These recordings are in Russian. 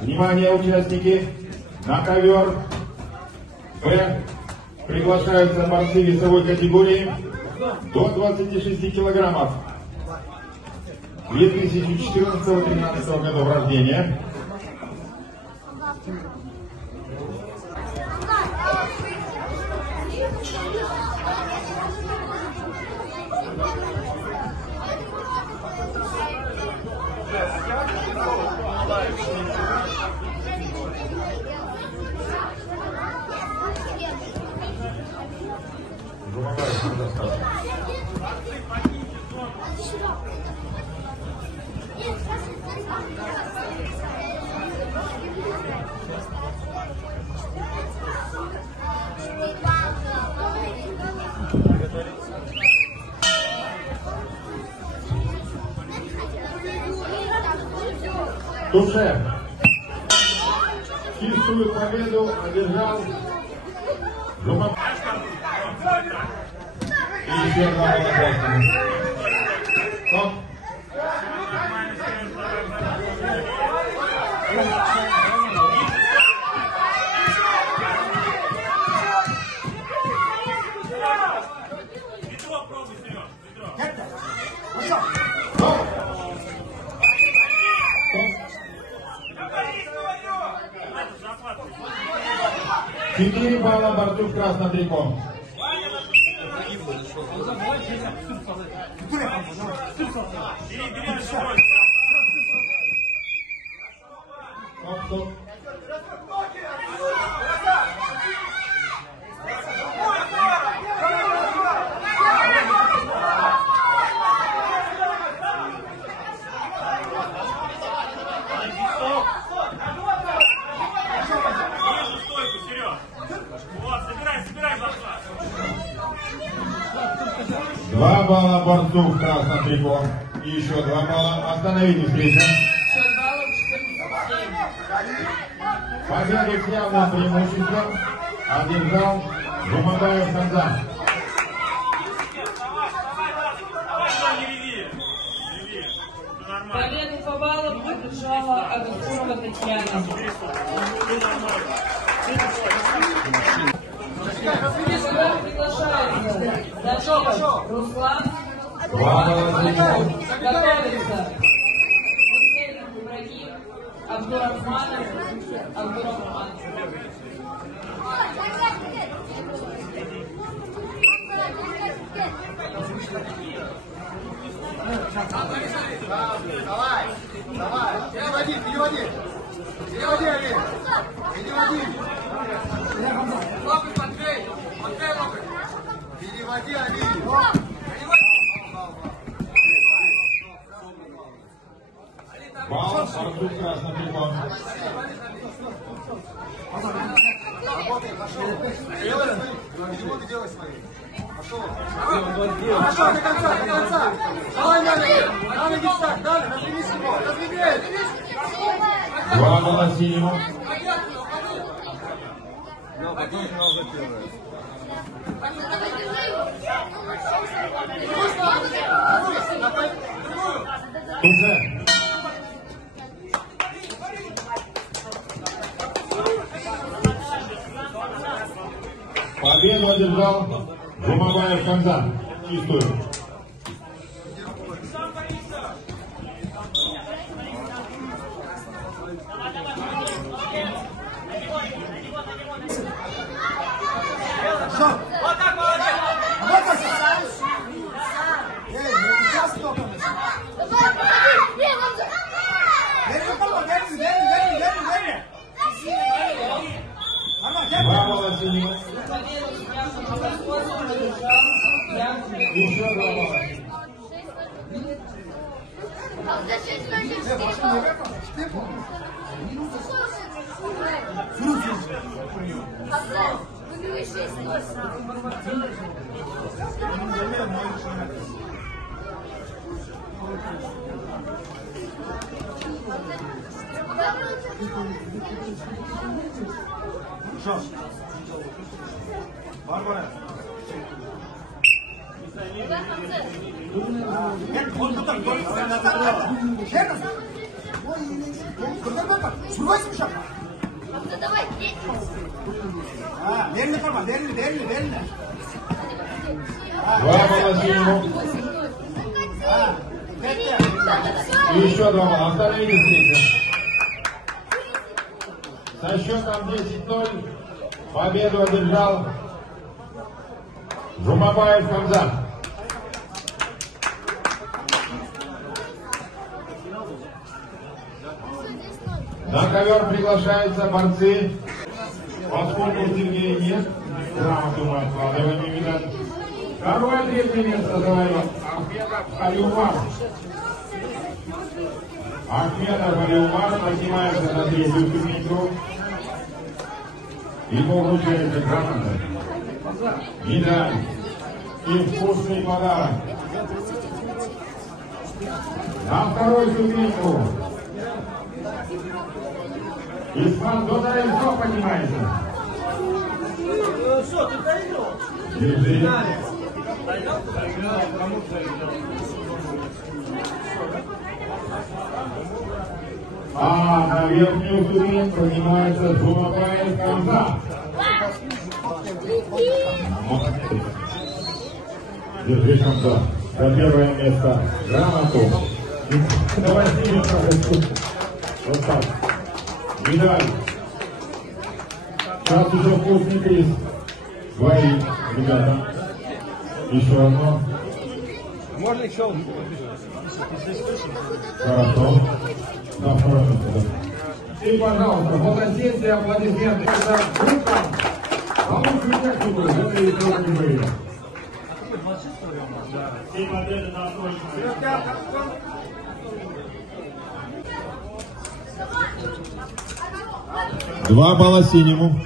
Внимание, участники! На ковер Б приглашаются борцы весовой категории до 26 килограммов. 2014-2013 годов рождения. Тушев чистую победу одержал Жумабаев. И еще два вопроса. Стоп. Четыре балла борцу в красном трико. Стоп. Два балла борцу в красном трико. И еще 2 балла. Остановите встречу. Победу с явным преимуществом одержал Жумабаев Хамза. Победу по баллам одержала Агатурова Татьяна. Приглашается Дашов Руслан. Готовится Хусейн Ибрагим, Абдурахманов, Абдурахман. Давай, переводи, Али, переводи. Лапы подгрей, лапы. Переводи, Али. Балл борцу в красном трико. Работай, пошел. Переводы делай свои. Пошел. Пошел до конца. Давай, на ноги встань, далее, развернись его. Развернись. 2 балла синему. Уже. Победу одержал Жумабаев Хамза. Чистую. Вот так, молодец! Браво, Василий. Еще 2 балла. Барбара. Два балла синему. И еще два балла. Остановите встречу. Со счетом 10-0 победу одержал Жумабаев Хамза. На ковер приглашаются борцы. Поскольку Сергея нет, грамоту мы откладываем, не видать. Второе, третье место завоевал Ахмедов Алиумар. Ахмедов Алиумар поднимается на третью ступеньку. Ему вручается грамота, медаль и вкусный подарок. На вторую ступеньку Испан Дозаренцов поднимается. Держи. А на верхнюю ступень поднимается Жумабаев Хамза. Держи, Хамза. За первое место грамоту. Давай снимем. Вот так. Медаль. Сейчас уже вкусный приз. Свои, ребята. Еще одно. Можно еще? Хорошо. На второе место. И, пожалуйста, фотосессия, аплодисменты. Это группа. А лучшую технику это и трудный боец. И победа на Два балла синему.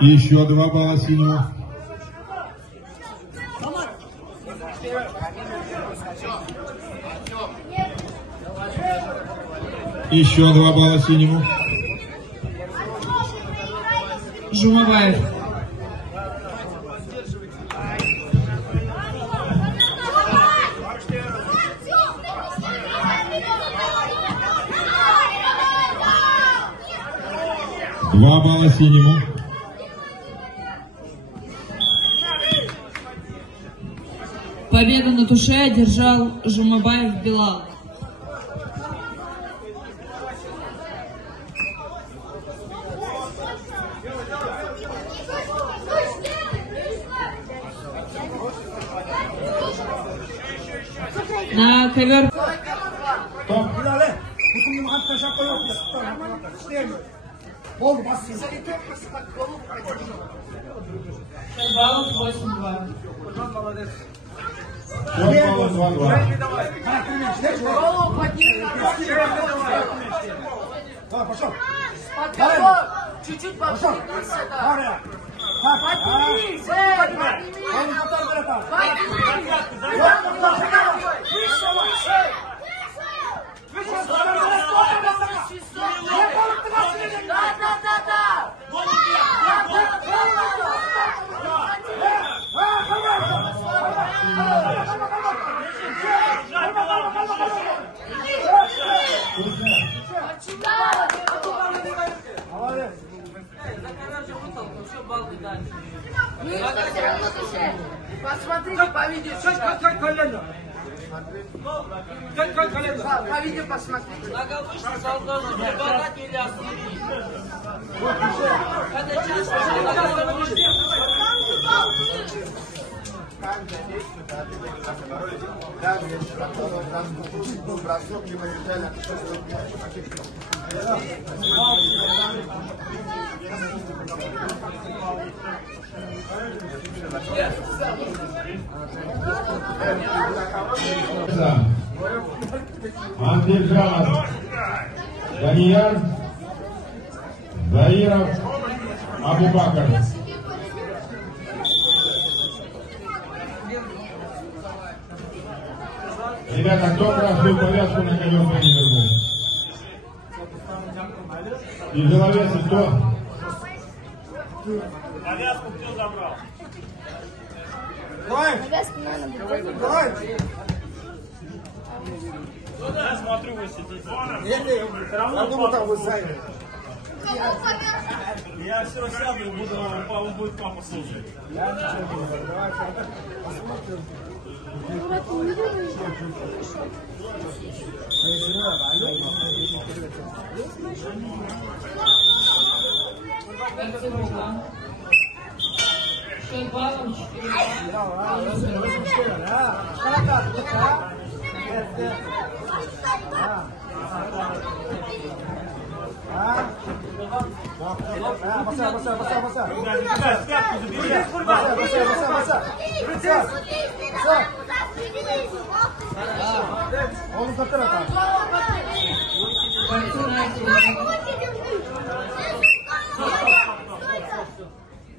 Еще 2 балла синему. Еще 2 балла синему. Жумабаев. Два балла синему. Победу на туше одержал Жумабаев Билал. На ковер. Баллов 8-2. Молодец. Пошел. Чуть-чуть пошел. Посмотрите по видео. Как колено? Как колено? По видео посмотрите. Многовышный должен преподать или осмирить. Это часто бросок, либо витально. Андельжанов Данияр, Заиров Абубакар. Ребята, кто красную повязку на конек не вернул? Тяжеловесы кто? Повязку кто забрал? Давай. Давай. Я смотрю, вы сидите. Я думал, там вы сами. Я все сяду и буду, он будет папа слушать. Я ничего не знаю. Давай, посмотрим. Счет баллом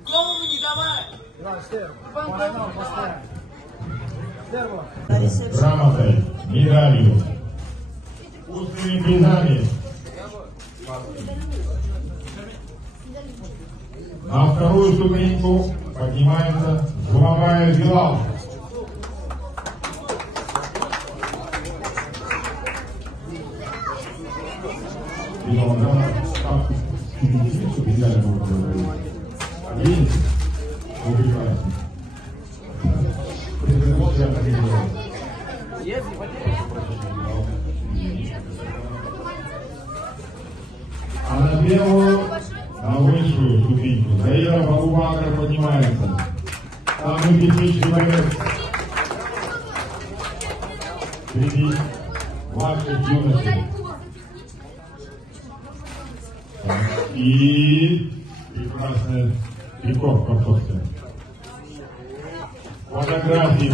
Голову не давай. Грамотой, медалью, устными призами. На вторую ступеньку поднимается Зумабаев Билал. Билал, да? Там, медаль будет говорить. Видите? Вы прекрасны. Предыдущий я так и делал. А на первую, на высшую ступеньку Заира Бабубакар поднимается. Самый техничный боец среди ваших юношей. И прекрасная триков картошка. Фотографии.